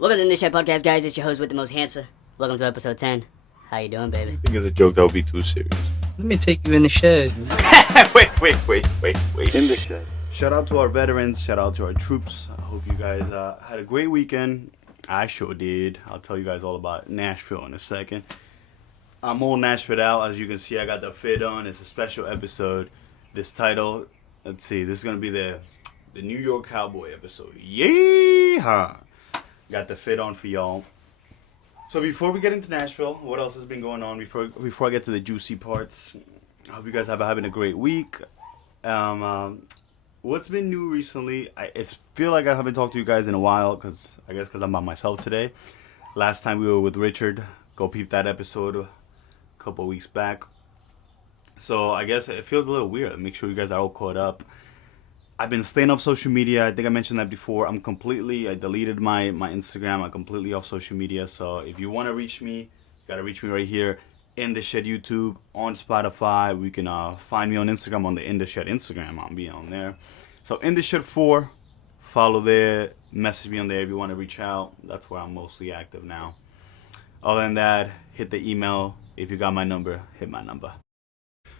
Welcome to InTheShed podcast, guys. It's your host with the most Hancer. Welcome to episode 10. How you doing, baby? I think it's a joke that would be too serious. Let me take you in the shed. wait. In the shed. Shout out to our veterans. Shout out to our troops. I hope you guys had a great weekend. I sure did. I'll tell you guys all about Nashville in a second. I'm all Nashville out. As you can see, I got the fit on. It's a special episode. This title, let's see, this is going to be the New York Cowboy episode. Yeehaw! Got the fit on for y'all. So before we get into Nashville, what else has been going on? Before I get to the juicy parts, I hope you guys have having a great week. What's been new recently? I feel like I haven't talked to you guys in a while because I'm by myself today. Last time we were with Richard. Go peep that episode a couple weeks back. So I guess it feels a little weird. Make sure you guys are all caught up. I've been staying off social media. I think I mentioned that before. I deleted my Instagram. I'm completely off social media. So if you want to reach me, you got to reach me right here. InTheShed YouTube, on Spotify. We can find me on Instagram on the InTheShed Instagram. I'll be on there. So InTheShed 4, follow there. Message me on there if you want to reach out. That's where I'm mostly active now. Other than that, hit the email. If you got my number, hit my number.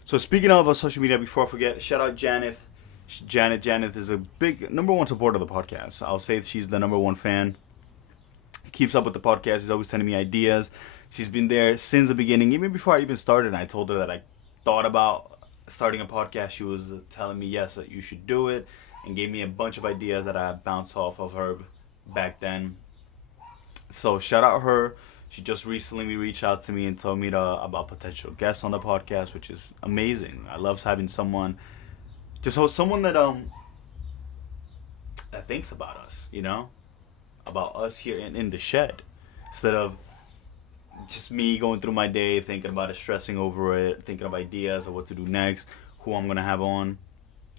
So speaking of social media, before I forget, shout out Janet. Janet is a big number one supporter of the podcast. I'll say she's the number one fan. Keeps up with the podcast. She's always sending me ideas. She's been there since the beginning, even before I even started. And I told her that I thought about starting a podcast. She was telling me yes, that you should do it, and gave me a bunch of ideas that I bounced off of her back then. So shout out her. She just recently reached out to me and told me about potential guests on the podcast, which is amazing. I love having someone that thinks about us, about us here in the shed, instead of just me going through my day thinking about it, stressing over it, thinking of ideas of what to do next, who I'm gonna have on.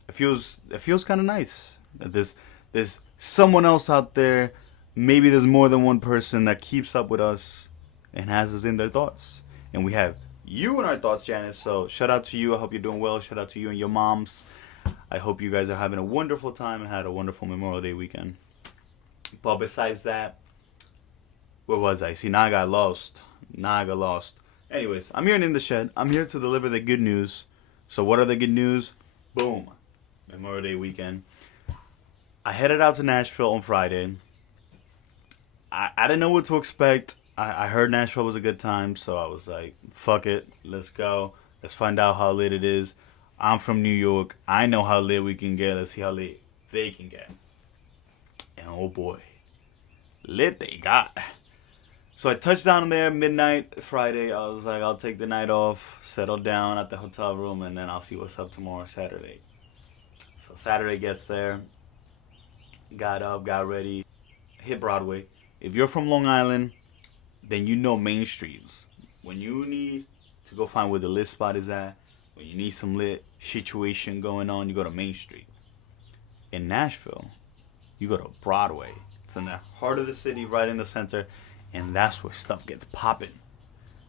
It feels kind of nice that there's someone else out there. Maybe there's more than one person that keeps up with us and has us in their thoughts, and we have you in our thoughts, Janice. So shout out to you. I hope you're doing well. Shout out to you and your moms. I hope you guys are having a wonderful time and had a wonderful Memorial Day weekend. But besides that, where was I? See, now I got lost. Anyways, I'm here in the shed. I'm here to deliver the good news. So what are the good news? Boom. Memorial Day weekend. I headed out to Nashville on Friday. I didn't know what to expect. I heard Nashville was a good time, so I was like, fuck it. Let's go. Let's find out how lit it is. I'm from New York. I know how lit we can get. Let's see how lit they can get. And oh boy, lit they got. So I touched down there midnight Friday. I was like, I'll take the night off, settle down at the hotel room, and then I'll see what's up tomorrow, Saturday. So Saturday gets there. Got up, got ready, hit Broadway. If you're from Long Island, then you know Main Streets. When you need to go find where the lit spot is at, when you need some lit situation going on, you go to Main Street. In Nashville, you go to Broadway. It's in the heart of the city, right in the center, and that's where stuff gets popping.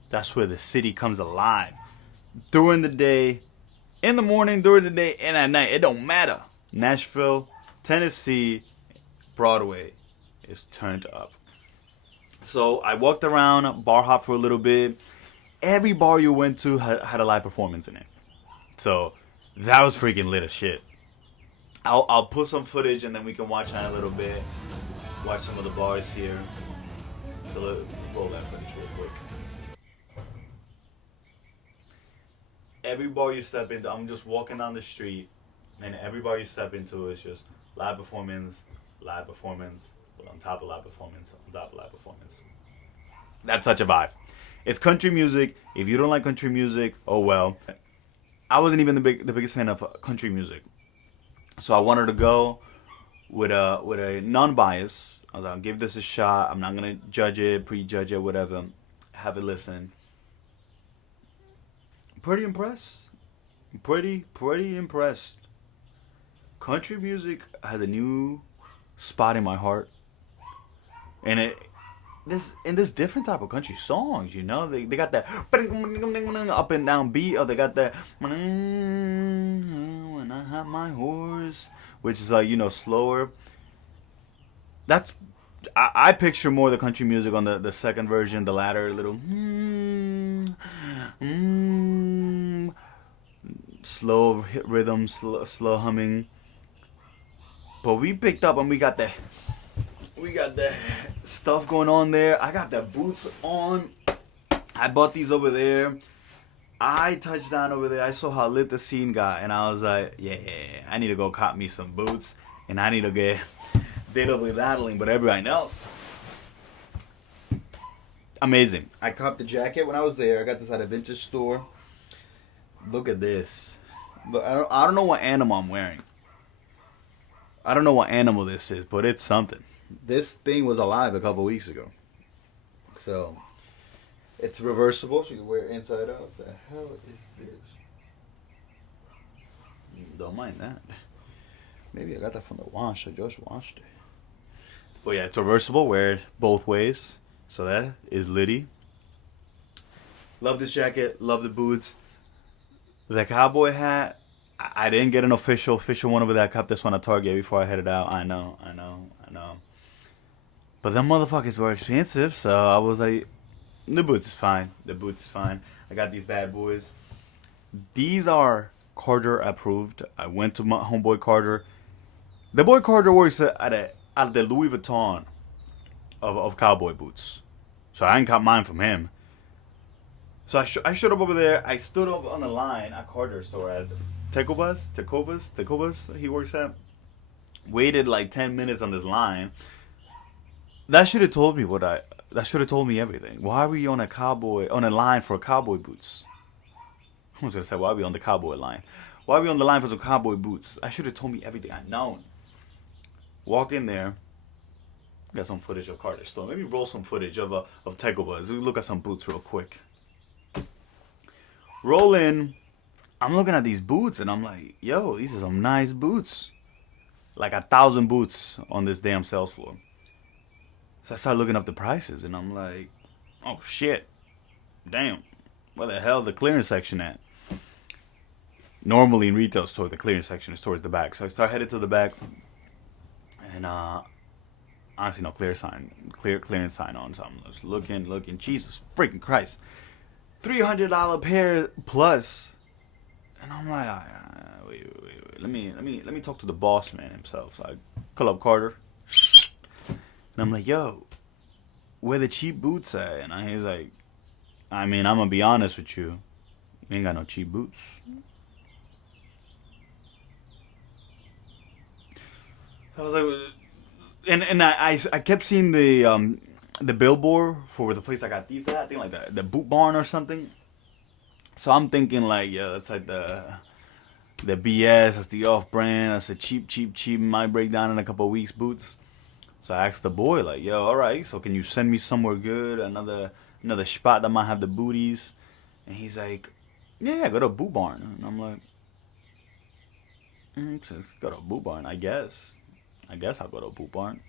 That's where the city comes alive. During the day, in the morning, during the day, and at night, it don't matter. Nashville, Tennessee, Broadway is turned up. So I walked around, bar hop for a little bit. Every bar you went to had a live performance in it. So that was freaking lit as shit. I'll put some footage and then we can watch that a little bit. Watch some of the bars here. So roll that footage real quick. Every bar you step into, I'm just walking down the street, and every bar you step into is just live performance, on top of live performance, on top of live performance. That's such a vibe. It's country music. If you don't like country music, oh well. I wasn't even the biggest fan of country music, so I wanted to go with a non-bias. I was like, I'll give this a shot. I'm not gonna judge it, prejudge it, whatever. Have a listen. Pretty impressed. Pretty impressed. Country music has a new spot in my heart, and there's different type of country songs, they got that up and down beat, or they got that when I have my horse, which is slower. That's I picture more the country music on the second version, the latter little slow rhythm, slow humming. But we picked up and we got the stuff going on there. I got the boots on. I bought these over there. I touched down over there. I saw how lit the scene got, and I was like, yeah, I need to go cop me some boots, and I need to get diddly daddling, but everybody else. Amazing. I copped the jacket when I was there. I got this at a vintage store. Look at this. Look, I don't know what animal I'm wearing. I don't know what animal this is, but it's something. This thing was alive a couple weeks ago. So, it's reversible. So you can wear it inside out. What the hell is this? Don't mind that. Maybe I got that from the wash. I just washed it. But yeah, it's reversible. Wear it both ways. So that is Liddy. Love this jacket. Love the boots. The cowboy hat. I didn't get an official one over there. I kept this one at Target before I headed out. I know. But them motherfuckers were expensive, so I was like, the boots is fine. I got these bad boys. These are Carter approved. I went to my homeboy Carter. The boy Carter works at the Louis Vuitton of cowboy boots. So I didn't cop mine from him. So I showed up over there. I stood up on the line at Carter's store at Tecovas he works at. Waited like 10 minutes on this line. That should have told me that should have told me everything. Why are we on a line for cowboy boots? I was gonna say, why are we on the cowboy line? Why are we on the line for some cowboy boots? I should have told me everything I known. Walk in there. Got some footage of Carter's store. Maybe roll some footage of Tecovas. We look at some boots real quick. Roll in. I'm looking at these boots and I'm like, yo, these are some nice boots. Like 1,000 boots on this damn sales floor. So I started looking up the prices and I'm like, oh shit. Damn. Where the hell the clearance section at? Normally in retail store, the clearance section is towards the back. So I start headed to the back and honestly no clearance sign on. So I'm just looking. Jesus freaking Christ. $300 pair plus. And I'm like, wait. Let me talk to the boss man himself. So I call up Carter. And I'm like, yo, where the cheap boots at? And he's like, I mean, I'm going to be honest with you. You ain't got no cheap boots. I was like, and I kept seeing the billboard for the place I got these at. I think like the Boot Barn or something. So I'm thinking like, yeah, that's like the BS. That's the off-brand. That's the cheap. Might break down in a couple of weeks boots. So I asked the boy like, yo, all right. So can you send me somewhere good? Another spot that might have the booties. And he's like, yeah, go to Boot Barn. And I'm like, go to Boot Barn, I guess. I'll go to Boot Barn.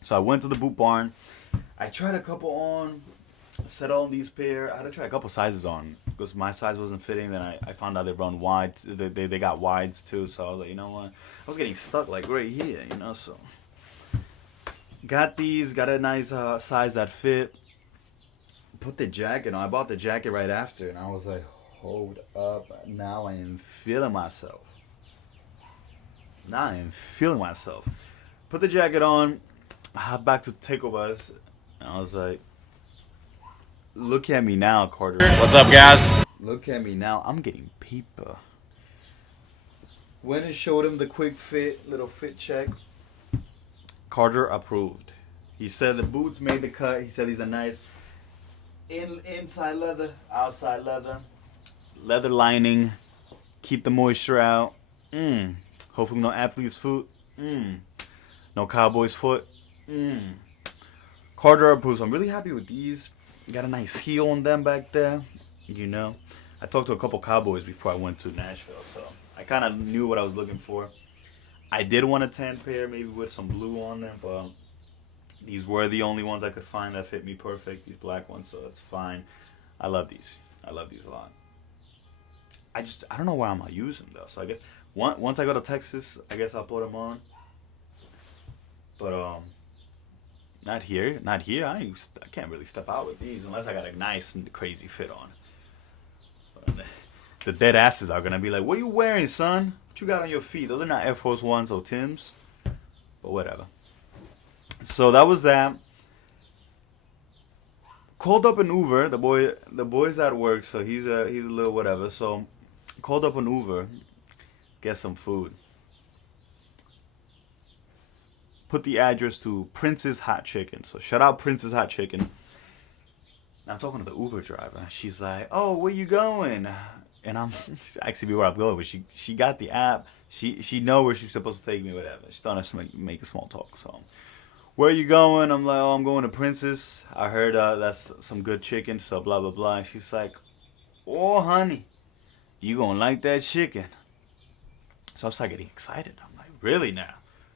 So I went to the Boot Barn. I tried a couple on. Set all these pair. I had to try a couple sizes on because my size wasn't fitting. Then I found out they run wide. They got wides too. So I was like, you know what? I was getting stuck like right here, you know. So got these. Got a nice size that fit. Put the jacket on. I bought the jacket right after, and I was like, hold up. Now I am feeling myself. Put the jacket on. I hopped back to Tecovas, and I was like, look at me now, Carter. What's up, guys? Look at me now. I'm getting paper. Went and showed him the quick little fit check. Carter approved. He said the boots made the cut. He said these are nice. Inside leather, outside leather. Leather lining. Keep the moisture out. Hopefully no athlete's foot. No cowboy's foot. Carter approves. I'm really happy with these. Got a nice heel on them back there. You know. I talked to a couple cowboys before I went to Nashville, so I kind of knew what I was looking for. I did want a tan pair, maybe with some blue on them, but these were the only ones I could find that fit me perfect. These black ones, so it's fine. I love these. I love these a lot. I don't know where I'm gonna use them though. So I guess once I go to Texas, I guess I'll put them on. But Not here. I can't really step out with these unless I got a nice and crazy fit on. The dead asses are gonna be like, "What are you wearing, son? What you got on your feet? Those are not Air Force Ones or Tims." But whatever. So that was that. Called up an Uber. The boy's at work, so he's a little whatever. So called up an Uber, get some food. Put the address to Prince's Hot Chicken. So shout out Prince's Hot Chicken. And I'm talking to the Uber driver. She's like, "Oh, where you going?" And I'm actually where I'm going, but she got the app. She know where she's supposed to take me, whatever. She's starting to make a small talk. So, where you going? I'm like, "Oh, I'm going to Prince's. I heard that's some good chicken." So blah blah blah. And she's like, "Oh, honey, you gonna like that chicken?" So I was like getting excited. I'm like, "Really now?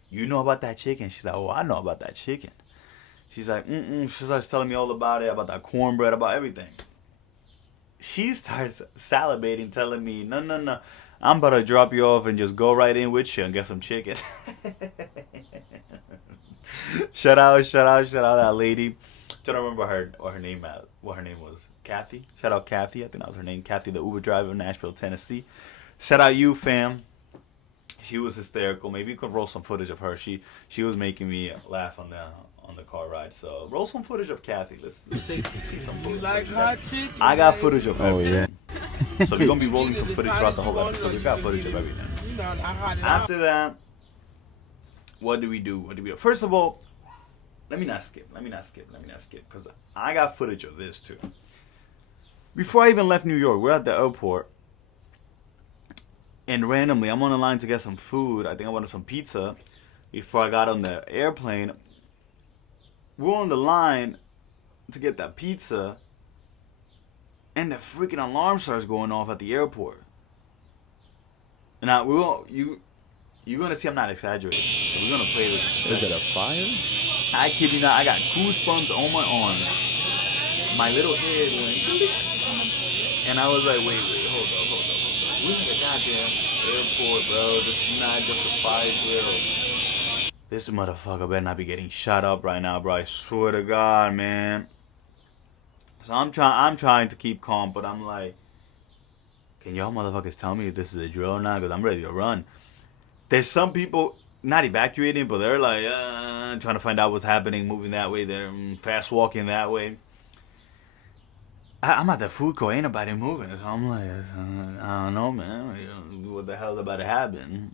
You know about that chicken?" She's like, "Oh, I know about that chicken." She's like, She starts telling me all about it, about that cornbread, about everything. She starts salivating, telling me, no, I'm about to drop you off and just go right in with you and get some chicken. shout out that lady. I don't remember what her name was. Kathy. Shout out Kathy. I think that was her name. Kathy, the Uber driver in Nashville, Tennessee. Shout out you, fam. She was hysterical. Maybe you could roll some footage of her. She was making me laugh on the car ride. So roll some footage of Kathy. Let's see some footage. Like hot chicken. I got footage of everything. So we're gonna be rolling some footage throughout the whole episode. We got footage of everything. After that, what do we do? First of all, let me not skip, because I got footage of this too. Before I even left New York, we're at the airport. And randomly, I'm on the line to get some food. I think I wanted some pizza. Before I got on the airplane, we're on the line to get that pizza. And the freaking alarm starts going off at the airport. And you're going to see I'm not exaggerating. So we're going to play this. Is it a fire? I kid you not, I got goosebumps on my arms. My little head went. And I was like, wait, hold up. We're in the goddamn airport, bro. This is not just a fire drill. This motherfucker better not be getting shot up right now, bro. I swear to God, man. So I'm trying to keep calm, but I'm like, can y'all motherfuckers tell me if this is a drill or not? Because I'm ready to run. There's some people not evacuating, but they're like trying to find out what's happening, moving that way. They're fast walking that way. I'm at the food court, ain't nobody moving. So I'm like, I don't know, man. What the hell's about to happen?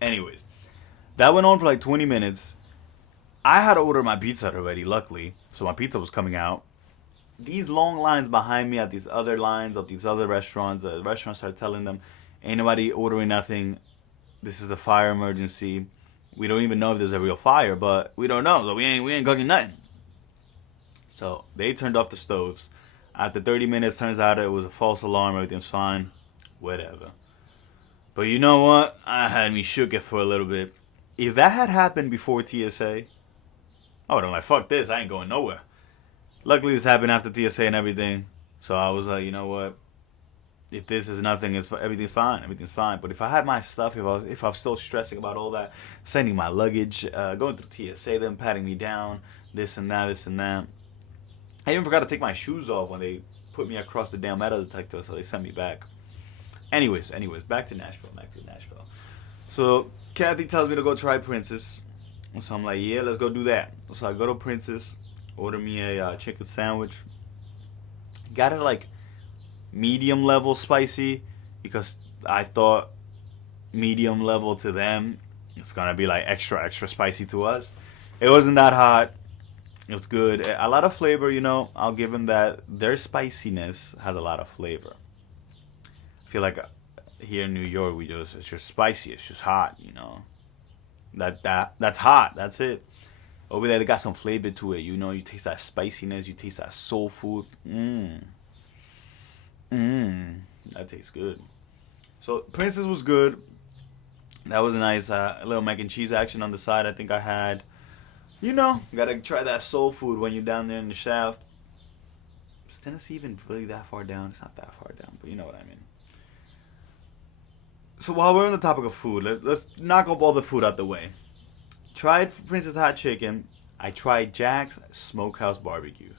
Anyways, that went on for like 20 minutes. I had to order my pizza already, luckily. So my pizza was coming out. These long lines behind me at these other lines of these other restaurants. The restaurants started telling them, ain't nobody ordering nothing. This is a fire emergency. We don't even know if there's a real fire, but we don't know. So we ain't cooking nothing. So they turned off the stoves. After 30 minutes, turns out it was a false alarm. Everything's fine. Whatever. But you know what? I had me shook it for a little bit. If that had happened before TSA, I would have been like, fuck this. I ain't going nowhere. Luckily, this happened after TSA and everything. So I was like, you know what? If this is nothing, everything's fine. Everything's fine. But if I had my stuff, if I was still stressing about all that, sending my luggage, going through TSA, them patting me down, this and that. I even forgot to take my shoes off when they put me across the damn metal detector, so they sent me back. Anyways, back to Nashville. So Kathy tells me to go try Prince's. So I'm like, yeah, let's go do that. So I go to Prince's, order me a chicken sandwich. Got it like medium level spicy because I thought medium level to them, it's gonna be like extra spicy to us. It wasn't that hot. It was good. A lot of flavor, you know. I'll give them that. Their spiciness has a lot of flavor. I feel like here in New York, it's just spicy. It's just hot, you know. That's hot. That's it. Over there, they got some flavor to it. You know, you taste that spiciness. You taste that soul food. That tastes good. So Princess was good. That was a nice little mac and cheese action on the side. I think I had. You know, gotta try that soul food when you're down there in the shaft. Is Tennessee even really that far down? It's not that far down, but you know what I mean. So while we're on the topic of food, let's knock up all the food out the way. Tried Princess Hot Chicken. I tried Jack's Smokehouse Barbecue.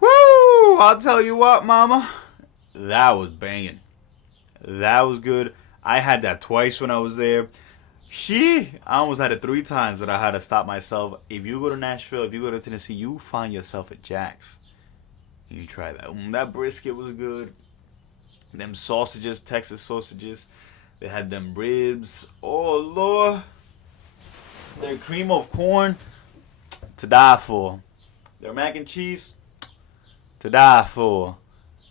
Woo! I'll tell you what, mama. That was banging. That was good. I had that twice when I was there. I almost had it 3 times, but I had to stop myself. If you go to Nashville, if you go to Tennessee, you find yourself at Jack's. You try that. That brisket was good. Them sausages, Texas sausages. They had them ribs. Oh, Lord. Their cream of corn, to die for. Their mac and cheese, to die for.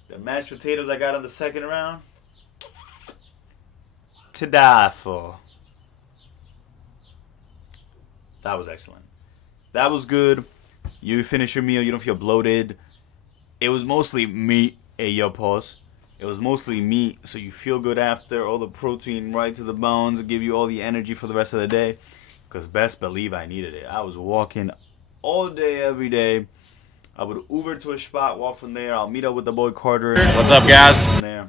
The mashed potatoes I got on the second round, to die for. That was excellent. That was good. You finish your meal, you don't feel bloated. It was mostly meat. Hey, yo, pause. It was mostly meat, so you feel good after. All the protein right to the bones, give you all the energy for the rest of the day. Because best believe I needed it. I was walking all day, every day. I would Uber to a spot, walk from there. I'll meet up with the boy Carter. What's up, guys? From there.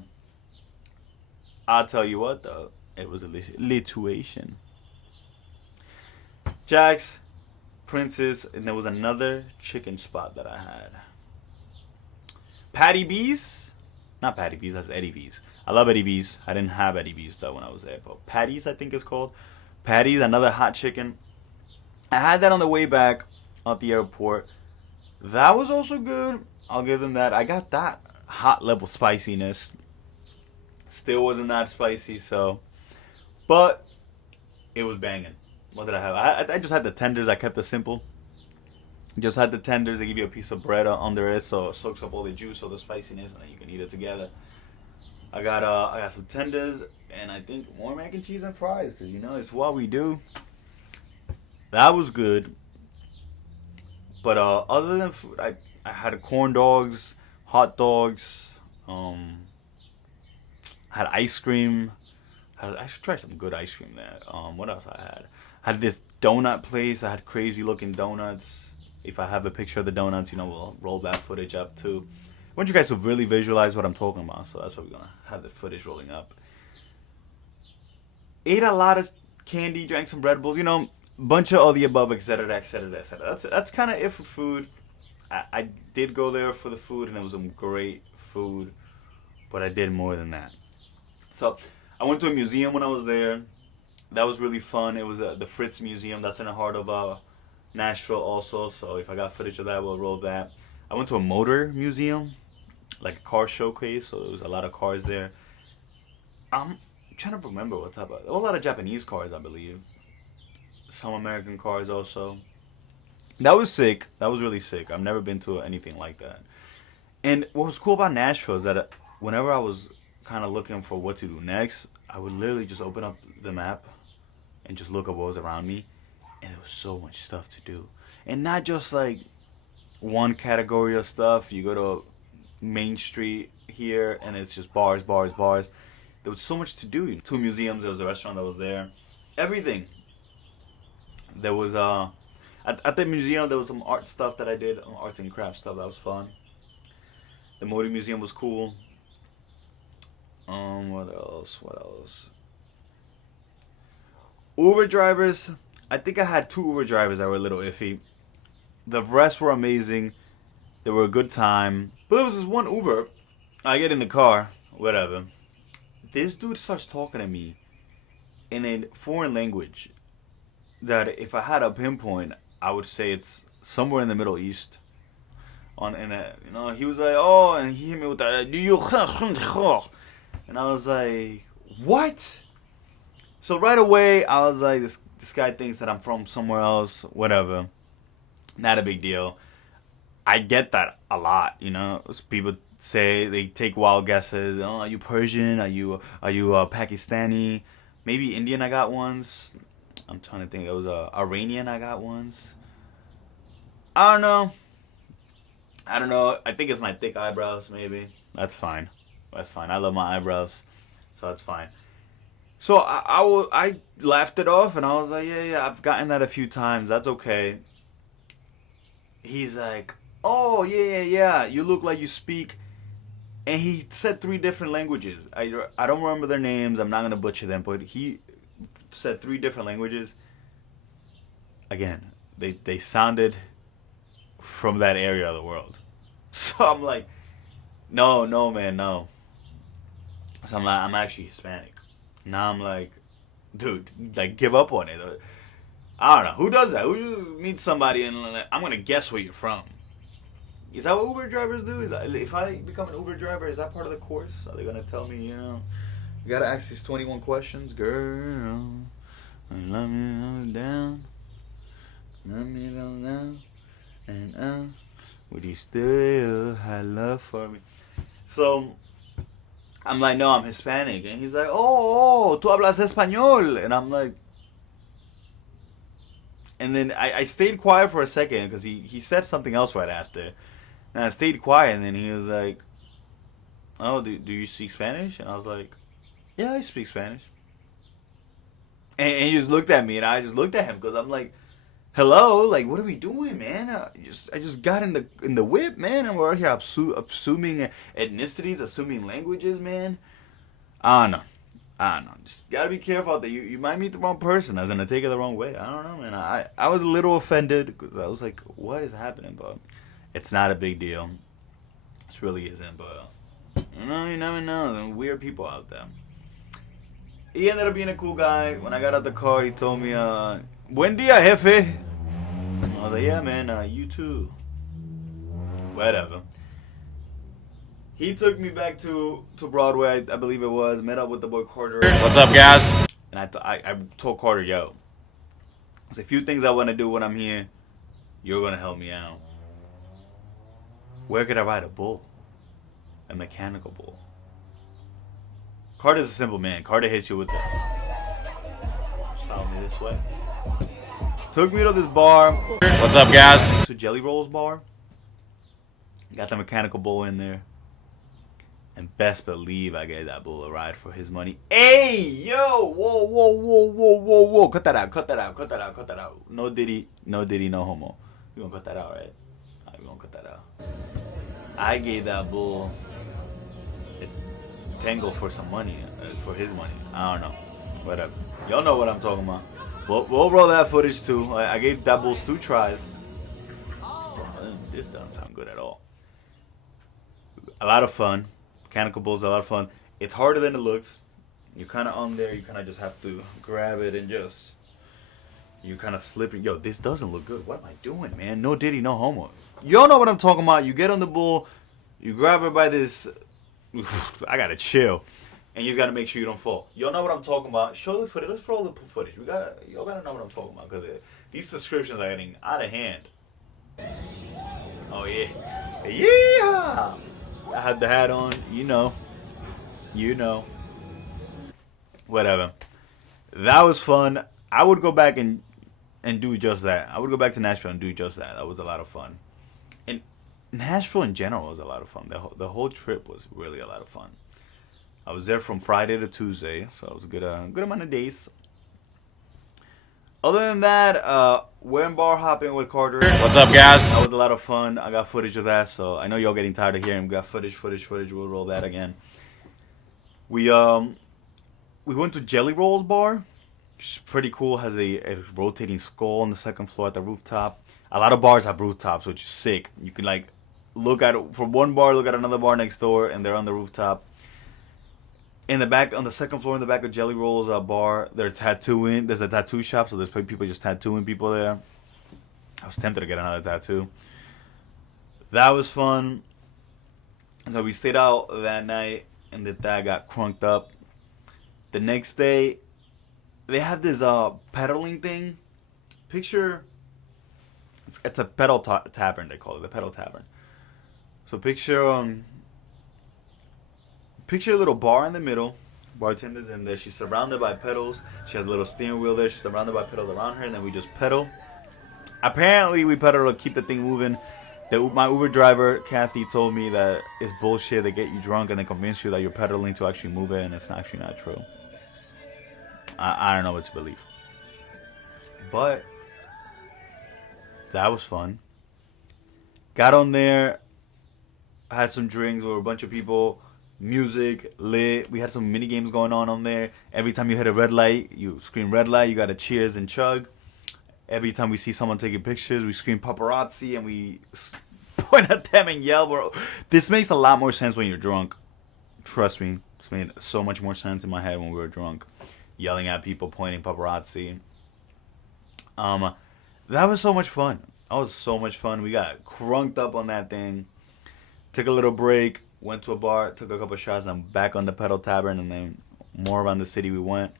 I'll tell you what, though. It was a lituation. Jack's, Princess, and there was another chicken spot that I had. Patty B's? Not Patty B's, that's Eddie V's. I love Eddie V's. I didn't have Eddie V's, though, when I was there. But Patty's, I think it's called. Patty's, another hot chicken. I had that on the way back at the airport. That was also good. I'll give them that. I got that hot level spiciness. Still wasn't that spicy, so. But it was banging. What did I have? I just had the tenders. I kept it simple. Just had the tenders. They give you a piece of bread under it, so it soaks up all the juice or the spiciness, and then you can eat it together. I got some tenders, and I think more mac and cheese and fries, because it's what we do. That was good. But other than food, I had corn dogs, hot dogs, had ice cream. I should try some good ice cream there. What else I had? I had this donut place. I had crazy looking donuts. If I have a picture of the donuts, we'll roll that footage up too. I want you guys to really visualize what I'm talking about, so that's why we're gonna have the footage rolling up. Ate a lot of candy, drank some Red Bulls, bunch of all the above, etc., etc., etc. That's kind of it for food. I did go there for the food, and it was some great food, but I did more than that. So I went to a museum when I was there. That was really fun. It was the Frist Museum. That's in the heart of Nashville also. So if I got footage of that, we'll roll that. I went to a motor museum, like a car showcase. So there was a lot of cars there. I'm trying to remember what type of. There were a lot of Japanese cars, I believe. Some American cars also. That was sick. That was really sick. I've never been to anything like that. And what was cool about Nashville is that whenever I was kind of looking for what to do next, I would literally just open up the map and just look at what was around me. And there was so much stuff to do. And not just like one category of stuff. You go to Main Street here and it's just bars, bars, bars. There was so much to do. 2 museums. There was a restaurant that was there. Everything. There was at the museum there was some art stuff that I did, arts and crafts stuff that was fun. The motor museum was cool. What else? Uber drivers. I think I had 2 Uber drivers that were a little iffy. The rest were amazing. They were a good time. But there was this one Uber. I get in the car, whatever. This dude starts talking to me in a foreign language that if I had a pinpoint, I would say it's somewhere in the Middle East. He was like, oh, and he hit me with that, do you, and I was like, what? So right away, I was like, this guy thinks that I'm from somewhere else, whatever. Not a big deal. I get that a lot, People say, they take wild guesses. Oh, are you Persian? Are you Pakistani? Maybe Indian I got once. I'm trying to think. It was Iranian I got once. I don't know. I think it's my thick eyebrows, maybe. That's fine. I love my eyebrows, so that's fine. So I laughed it off, and I was like, yeah, I've gotten that a few times. That's okay. He's like, oh, yeah, you look like you speak. And he said 3 different languages. I don't remember their names. I'm not going to butcher them, but he said 3 different languages. Again, they sounded from that area of the world. So I'm like, no, man, no. So I'm like, I'm actually Hispanic. Now I'm like, dude, like, give up on it. I don't know. Who does that? Who just meets somebody and like, I'm going to guess where you're from? Is that what Uber drivers do? Is that, if I become an Uber driver, is that part of the course? Are they going to tell me, you know, you got to ask these 21 questions? Girl, love me down. Love me down. And would you still have love for me? So I'm like, no, I'm Hispanic. And he's like, oh, tú hablas español. And I'm like, and then I stayed quiet for a second because he said something else right after. And I stayed quiet, and then he was like, oh, do you speak Spanish? And I was like, yeah, I speak Spanish. And he just looked at me, and I just looked at him because I'm like, hello, like, what are we doing, man? I just got in the whip, man, and we're out here assuming ethnicities, assuming languages, man. I don't know. Just gotta be careful out there. You might meet the wrong person. I was gonna take it the wrong way. I don't know, man. I was a little offended because I was like, what is happening? But it's not a big deal. It really isn't. But you never know. There are weird people out there. He ended up being a cool guy. When I got out the car, he told me, "Buen dia, jefe." I was like, "Yeah, man. You too." Whatever. He took me back to Broadway, I believe it was. Met up with the boy Carter. What's up, guys? And I told Carter, yo, there's a few things I want to do when I'm here. You're going to help me out. Where could I ride a bull? A mechanical bull. Carter's a simple man. Carter hits you with the... Follow me this way. Took me to this bar. What's up, guys? To Jelly Rolls bar. Got the mechanical bull in there. And best believe I gave that bull a ride for his money. Hey, yo! Whoa. Cut that out. No diddy, no homo. We gonna cut that out, right? Alright, we gonna cut that out. I gave that bull a tangle for some money, for his money. I don't know. Whatever. Y'all know what I'm talking about. We'll roll that footage too. I gave that bull 2 tries. This doesn't sound good at all. A lot of fun. Mechanical bull's a lot of fun. It's harder than it looks. You're kind of on there. You kind of just have to grab it and just... You kind of slip it. Yo, this doesn't look good. What am I doing, man? No diddy, no homo. Y'all know what I'm talking about. You get on the bull. You grab it by this... I gotta chill. And you gotta make sure you don't fall. Y'all know what I'm talking about. Show the footage. Let's roll the footage. Y'all gotta know what I'm talking about. Because these descriptions are getting out of hand. Oh, yeah. Yeah! I had the hat on, you know. Whatever. That was fun. I would go back and do just that. I would go back to Nashville and do just that. That was a lot of fun. And Nashville in general was a lot of fun. The whole trip was really a lot of fun. I was there from Friday to Tuesday, so it was a good amount of days. Other than that, we're in bar hopping with Carter. What's up, guys? That was a lot of fun. I got footage of that, so I know y'all getting tired of hearing. We got footage. We'll roll that again. We went to Jelly Rolls bar, which is pretty cool. Has a rotating skull on the second floor at the rooftop. A lot of bars have rooftops, which is sick. You can like look at it from one bar, look at another bar next door, and they're on the rooftop. In the back, on the second floor, in the back of Jelly Rolls bar, they're tattooing. There's a tattoo shop, so there's people just tattooing people there. I was tempted to get another tattoo. That was fun. So we stayed out that night, and that got crunked up. The next day, they have this pedaling thing. Picture, it's a pedal tavern, they call it, the Pedal Tavern. So picture a little bar in the middle. Bartender's in there. She's surrounded by pedals. She has a little steering wheel there. She's surrounded by pedals around her, and then we just pedal. Apparently, we pedal to keep the thing moving. My Uber driver, Kathy, told me that it's bullshit. They get you drunk and they convince you that you're pedaling to actually move it, and it's actually not true. I don't know what to believe. But that was fun. Got on there, had some drinks with a bunch of people. Music, lit. We had some mini games going on there. Every time you hit a red light, you scream red light. You got to cheers and chug. Every time we see someone taking pictures, we scream paparazzi and we point at them and yell. This makes a lot more sense when you're drunk. Trust me, it's made so much more sense in my head when we were drunk. Yelling at people, pointing paparazzi. That was so much fun. We got crunked up on that thing. Took a little break, went to a bar, took a couple shots, and back on the Pedal Tavern, and then more around the city we went.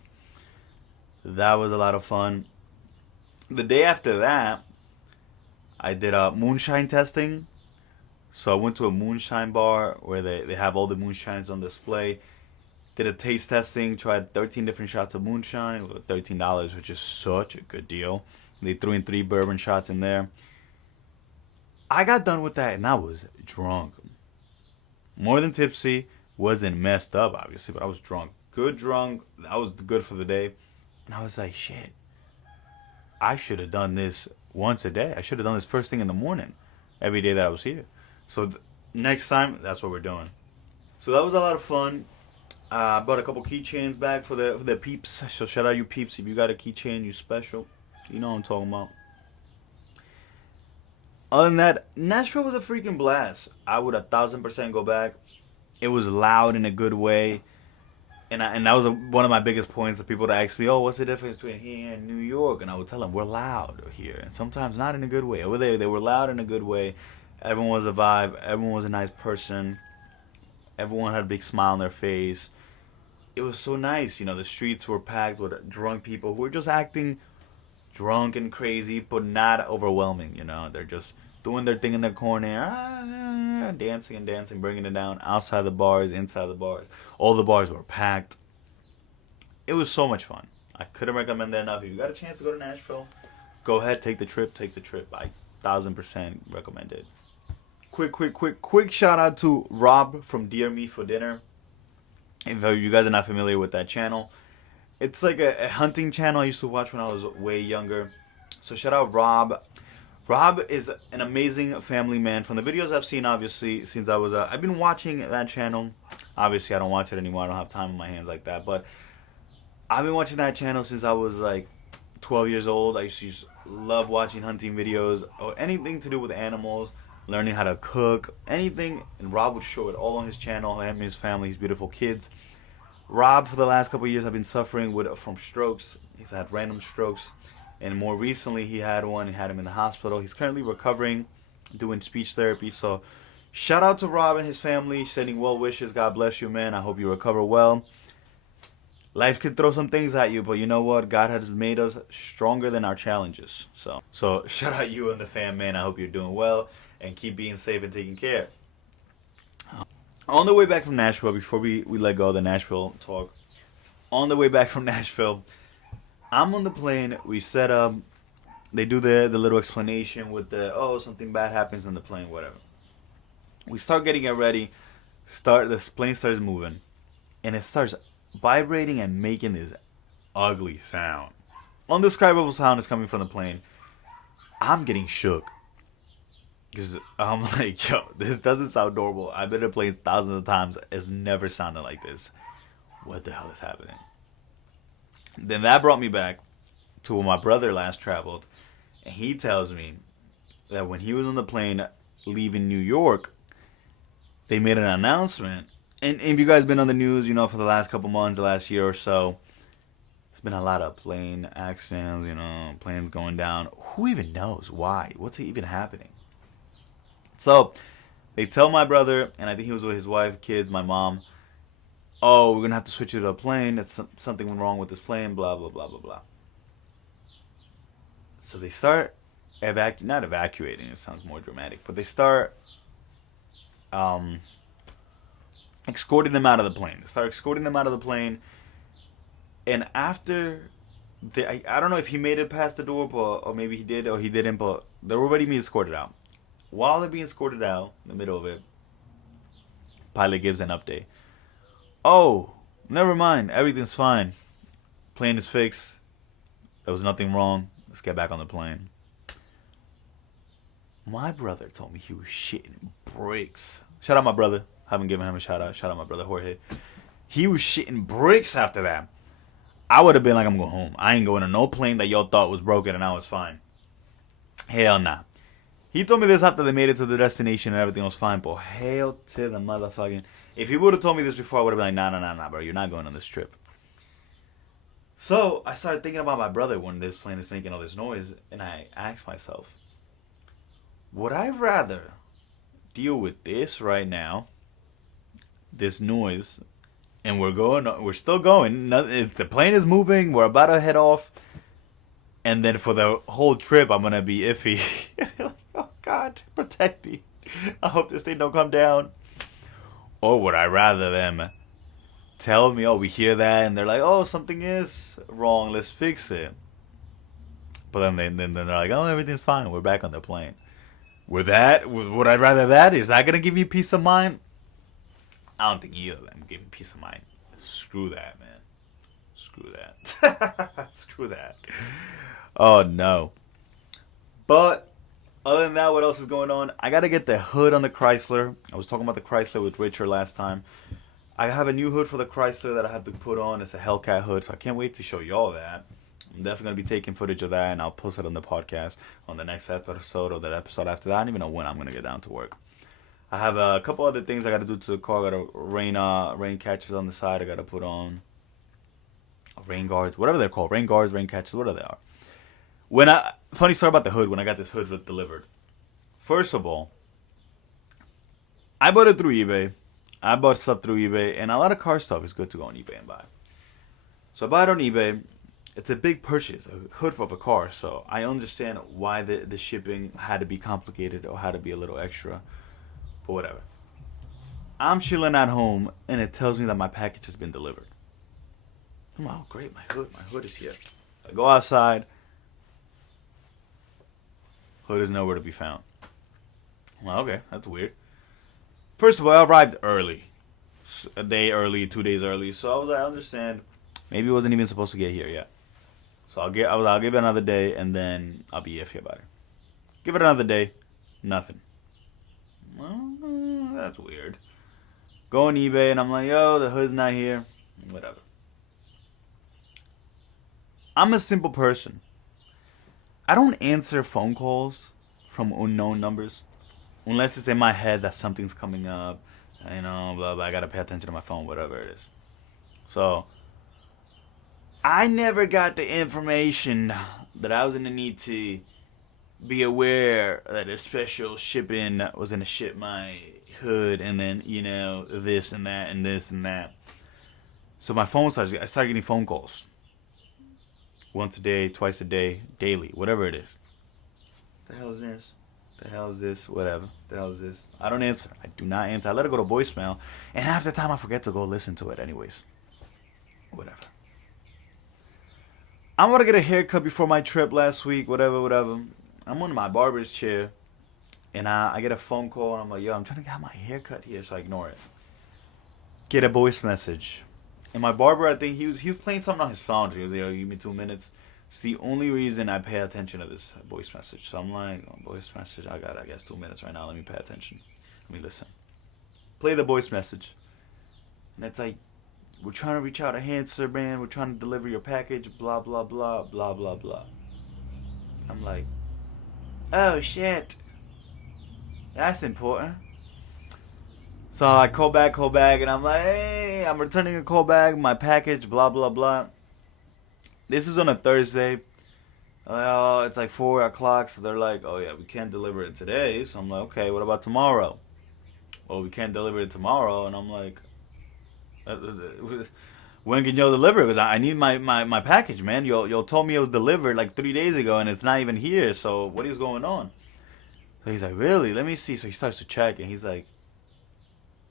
That was a lot of fun. The day after that, I did a MoonShine testing. So I went to a MoonShine bar where they have all the moonshines on display. Did a taste testing, tried 13 different shots of moonshine for $13, which is such a good deal. They threw in 3 bourbon shots in there. I got done with that and I was drunk. More than tipsy, wasn't messed up obviously, but I was drunk. Good drunk, that was good for the day. And I was like, shit, I should have done this once a day. I should have done this first thing in the morning, every day that I was here. So next time, that's what we're doing. So that was a lot of fun. I brought a couple keychains back for the peeps. So shout out you peeps. If you got a keychain, you special. You know what I'm talking about. Other than that, Nashville was a freaking blast. I would 1,000% go back. It was loud in a good way. And that was one of my biggest points of people to ask me, oh, what's the difference between here and New York? And I would tell them, we're loud here. And sometimes not in a good way. Over there, they were loud in a good way. Everyone was a vibe. Everyone was a nice person. Everyone had a big smile on their face. It was so nice. You know, the streets were packed with drunk people who were just acting drunk and crazy, but not overwhelming. You know, they're just doing their thing in their corner, dancing and dancing, bringing it down outside the bars, inside the bars. All the bars were packed. It was so much fun. I couldn't recommend that enough. If you got a chance to go to Nashville, go ahead, take the trip. I 1,000% recommend it. Quick shout out to Rob from Deermeetfordinner. If you guys are not familiar with that channel, it's like a hunting channel I used to watch when I was way younger. So shout out Rob. Rob is an amazing family man. From the videos I've seen, obviously, since I've been watching that channel. Obviously, I don't watch it anymore. I don't have time on my hands like that. But I've been watching that channel since I was like 12 years old. I used to love watching hunting videos or anything to do with animals, learning how to cook, anything. And Rob would show it all on his channel, him and his family, his beautiful kids. Rob, for the last couple of years, I've been suffering from strokes. He's had random strokes. And more recently, he had one. He had him in the hospital. He's currently recovering, doing speech therapy. So shout out to Rob and his family, sending well wishes. God bless you, man. I hope you recover well. Life could throw some things at you, but you know what? God has made us stronger than our challenges. So shout out you and the fam, man. I hope you're doing well and keep being safe and taking care. On the way back from Nashville, before we let go of the Nashville talk, on the way back from Nashville, I'm on the plane. We set up. They do the little explanation with something bad happens on the plane, whatever. We start getting it ready. This plane starts moving, and it starts vibrating and making this ugly sound. Undescribable sound is coming from the plane. I'm getting shook. Because I'm like, yo, this doesn't sound normal. I've been in planes thousands of times. It's never sounded like this. What the hell is happening? Then that brought me back to when my brother last traveled. And he tells me that when he was on the plane leaving New York, they made an announcement. And if you guys been on the news, you know, for the last couple months, the last year or so, there's been a lot of plane accidents, you know, planes going down. Who even knows why? What's even happening? So they tell my brother, and I think he was with his wife, kids, my mom, oh, we're going to have to switch it to a plane. That's something went wrong with this plane, blah, blah, blah, blah, blah. So they start not evacuating, it sounds more dramatic, but they start escorting them out of the plane. They start escorting them out of the plane, and after, I don't know if he made it past the door, or maybe he did or he didn't, but they're already being escorted out. While they're being escorted out, in the middle of it, pilot gives an update. Oh, never mind. Everything's fine. Plane is fixed. There was nothing wrong. Let's get back on the plane. My brother told me he was shitting bricks. Shout out my brother. Haven't given him a shout out. Shout out my brother Jorge. He was shitting bricks after that. I would have been like, I'm going home. I ain't going to no plane that y'all thought was broken and I was fine. Hell nah. He told me this after they made it to the destination and everything was fine, but hell to the motherfucking... If he would have told me this before, I would have been like, nah, bro, you're not going on this trip. So I started thinking about my brother when this plane is making all this noise, and I asked myself, would I rather deal with this right now, this noise, and we're still going, the plane is moving, we're about to head off, and then for the whole trip, I'm going to be iffy. Oh, God, protect me. I hope this thing don't come down. Or would I rather them tell me, oh, we hear that, and they're like, oh, something is wrong, let's fix it. But then they're like, oh, everything's fine, we're back on the plane. Would I rather that? Is that going to give me peace of mind? I don't think either of them give me peace of mind. Screw that, man. Screw that. Screw that. Oh, no. But other than that, what else is going on? I got to get the hood on the Chrysler. I was talking about the Chrysler with Richard last time. I have a new hood for the Chrysler that I have to put on. It's a Hellcat hood, so I can't wait to show y'all that. I'm definitely going to be taking footage of that, and I'll post it on the podcast on the next episode or that episode after that. I don't even know when I'm going to get down to work. I have a couple other things I got to do to the car. I got to rain catches on the side. I got to put on rain guards, whatever they're called. Rain guards, rain catches, whatever they are. Funny story about the hood, when I got this hood delivered. First of all, I bought it through eBay. I bought stuff through eBay, and a lot of car stuff is good to go on eBay and buy. So I bought it on eBay. It's a big purchase, a hood of a car, so I understand why the shipping had to be complicated or had to be a little extra, but whatever. I'm chilling at home, and it tells me that my package has been delivered. I'm like, oh, great, my hood is here. I go outside. Hood is nowhere to be found. I'm like, okay, that's weird. First of all, I arrived early. A day early, 2 days early. So I was like, I understand. Maybe it wasn't even supposed to get here yet. So I'll give it another day, and then I'll be iffy about it. Give it another day. Nothing. Well, that's weird. Go on eBay, and I'm like, yo, the hood's not here. Whatever. I'm a simple person. I don't answer phone calls from unknown numbers unless it's in my head that something's coming up, blah, blah, I gotta pay attention to my phone, whatever it is. So, I never got the information that I was gonna need to be aware that a special shipping was gonna ship my hood, and then, this and that and this and that. So my phone I started getting phone calls. Once a day, twice a day, daily, whatever it is. The hell is this? The hell is this? Whatever. The hell is this? I don't answer. I do not answer. I let it go to voicemail, and half the time I forget to go listen to it anyways. Whatever. I'm gonna get a haircut before my trip last week, whatever. I'm on my barber's chair, and I get a phone call, and I'm like, yo, I'm trying to get my haircut here, so I ignore it. Get a voice message. And my barber, I think he was playing something on his phone. He was like, yo, give me 2 minutes. It's the only reason I pay attention to this voice message. So I'm like, voice message, I guess 2 minutes right now. Let me pay attention. Let me listen. Play the voice message. And it's like, we're trying to reach out to Hancer, man. We're trying to deliver your package, blah, blah, blah, blah, blah, blah. I'm like, oh, shit. That's important. So I call back, and I'm like, hey, I'm returning a call back, my package, blah, blah, blah. This was on a Thursday. Oh, it's like 4 o'clock, so they're like, oh, yeah, we can't deliver it today. So I'm like, okay, what about tomorrow? Well, we can't deliver it tomorrow. And I'm like, when can y'all deliver it? Because I need my package, man. Y'all told me it was delivered like 3 days ago, and it's not even here. So what is going on? So he's like, really? Let me see. So he starts to check, and he's like,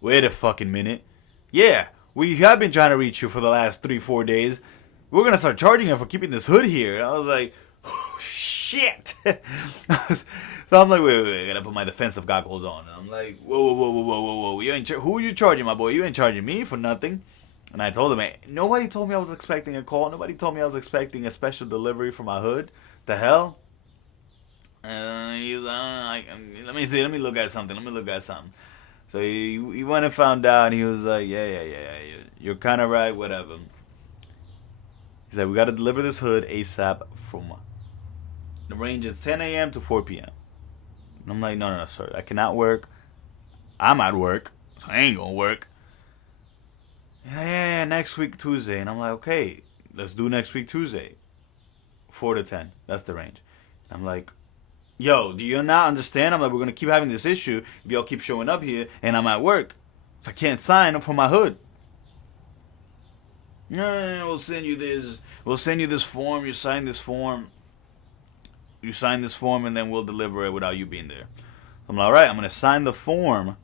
wait a fucking minute. Yeah, we have been trying to reach you for the last 3-4 days. We're going to start charging you for keeping this hood here. And I was like, oh, shit. So I'm like, wait, I got to put my defensive goggles on. And I'm like, whoa. Who are you charging, my boy? You ain't charging me for nothing. And I told him, hey, nobody told me I was expecting a call. Nobody told me I was expecting a special delivery for my hood. The hell? He was let me see. Let me look at something. So he went and found out, and he was like, yeah, you're kind of right, whatever. He said, we got to deliver this hood ASAP from the range is 10 a.m. to 4 p.m. And I'm like, no, sir. I cannot work. I'm at work, so I ain't going to work. Yeah, next week, Tuesday. And I'm like, okay, let's do next week, Tuesday. 4 to 10. That's the range. I'm like, yo, do you not understand? I'm like, we're going to keep having this issue if y'all keep showing up here and I'm at work. So I can't sign up for my hood. No, we'll send you this. We'll send you this form. You sign this form. You sign this form and then we'll deliver it without you being there. I'm like, all right, I'm going to sign the form,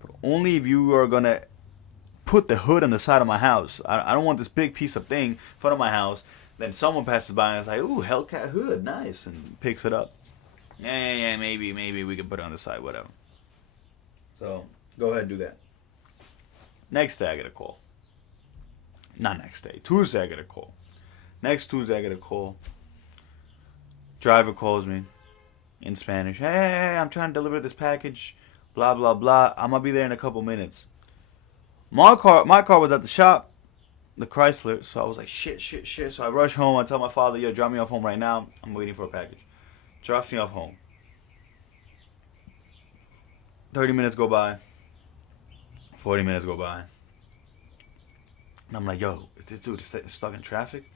but only if you are going to put the hood on the side of my house. I don't want this big piece of thing in front of my house. Then someone passes by and is like, ooh, Hellcat hood, nice, and picks it up. Yeah, maybe we can put it on the side, whatever. So, go ahead and do that. Next day, I get a call. Not next day. Tuesday, I get a call. Next Tuesday, I get a call. Driver calls me in Spanish. Hey, I'm trying to deliver this package. Blah, blah, blah. I'm going to be there in a couple minutes. My car was at the shop, the Chrysler. So I was like, shit. So I rush home. I tell my father, yo, drop me off home right now. I'm waiting for a package. Drops me off home. 30 minutes go by. 40 minutes go by. And I'm like, yo, is this dude stuck in traffic?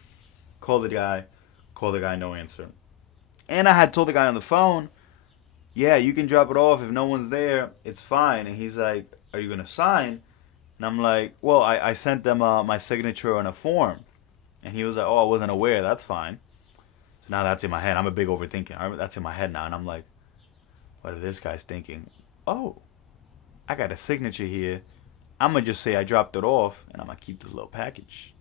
Call the guy, no answer. And I had told the guy on the phone, yeah, you can drop it off if no one's there. It's fine. And he's like, are you going to sign? And I'm like, well, I sent them my signature on a form. And he was like, oh, I wasn't aware. That's fine. So now that's in my head. I'm a big overthinker. That's in my head now. And I'm like, what are this guy's thinking? Oh, I got a signature here. I'm going to just say I dropped it off, and I'm going to keep this little package.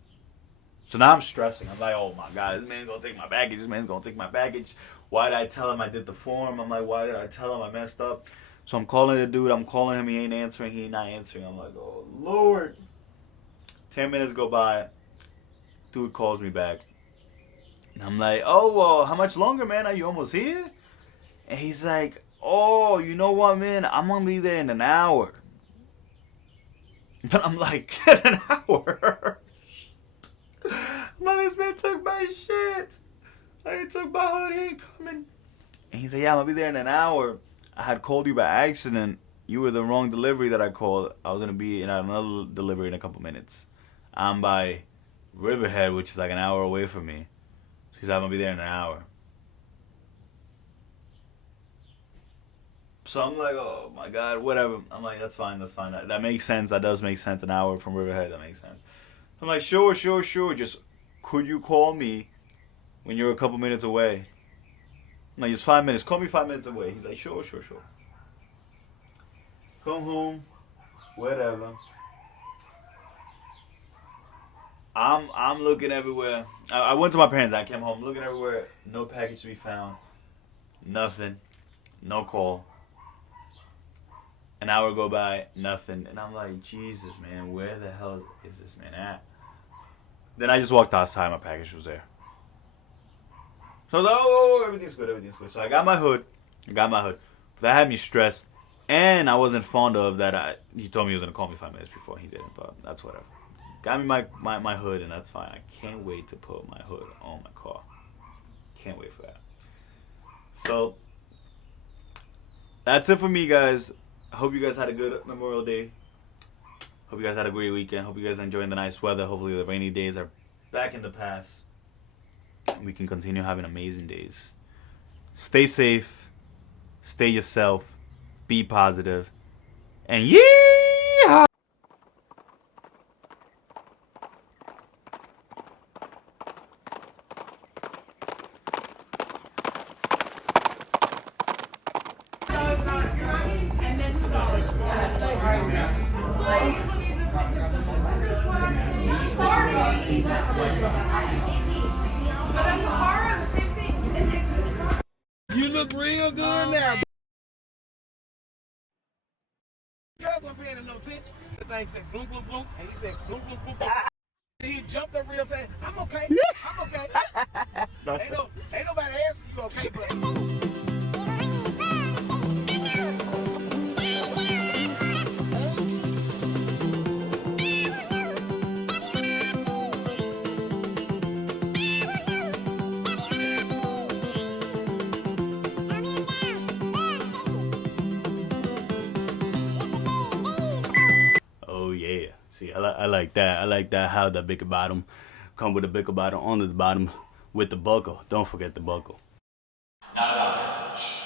So now I'm stressing. I'm like, oh, my God, this man's going to take my package. This man's going to take my package. Why did I tell him I did the form? I'm like, why did I tell him I messed up? So I'm calling the dude. I'm calling him. He ain't answering. He ain't not answering. I'm like, oh, Lord. 10 minutes go by. Dude calls me back. And I'm like, oh, how much longer, man? Are you almost here? And he's like, oh, you know what, man? I'm going to be there in an hour. But I'm like, an hour? This man took my shit. He took my hood. He ain't coming. And he said, yeah, I'm going to be there in an hour. I had called you by accident. You were the wrong delivery that I called. I was going to be in another delivery in a couple minutes. I'm by Riverhead, which is like an hour away from me. So he said, I'm going to be there in an hour. So I'm like, oh my God, whatever. I'm like, that's fine. That makes sense. That does make sense. An hour from Riverhead, that makes sense. I'm like, sure. Just, could you call me when you're a couple minutes away? I'm like, just 5 minutes. Call me 5 minutes away. He's like, sure. Come home, whatever. I'm looking everywhere. I went to my parents. I came home, looking everywhere. No package to be found. Nothing. No call. An hour go by, nothing. And I'm like, Jesus, man, where the hell is this man at? Then I just walked outside. My package was there. So I was like, oh, everything's good. So I got my hood. But that had me stressed. And I wasn't fond of that. He told me he was going to call me 5 minutes before. He didn't, but that's whatever. Got me my hood, and that's fine. I can't wait to put my hood on my car. Can't wait for that. So that's it for me, guys. I hope you guys had a good Memorial Day. Hope you guys had a great weekend. Hope you guys are enjoying the nice weather. Hopefully the rainy days are back in the past. We can continue having amazing days. Stay safe. Stay yourself. Be positive. And yeehaw! You look real good now. Girls weren't paying no attention. The thing said bloom, bloom, bloom, and he said bloom, bloom, bloom, bloom. He jumped up real fast. I'm okay. Ain't nobody asking you okay, but. See, I like that. I like that how the bigger bottom come with a bigger bottom on the bottom with the buckle. Don't forget the buckle. Not about that.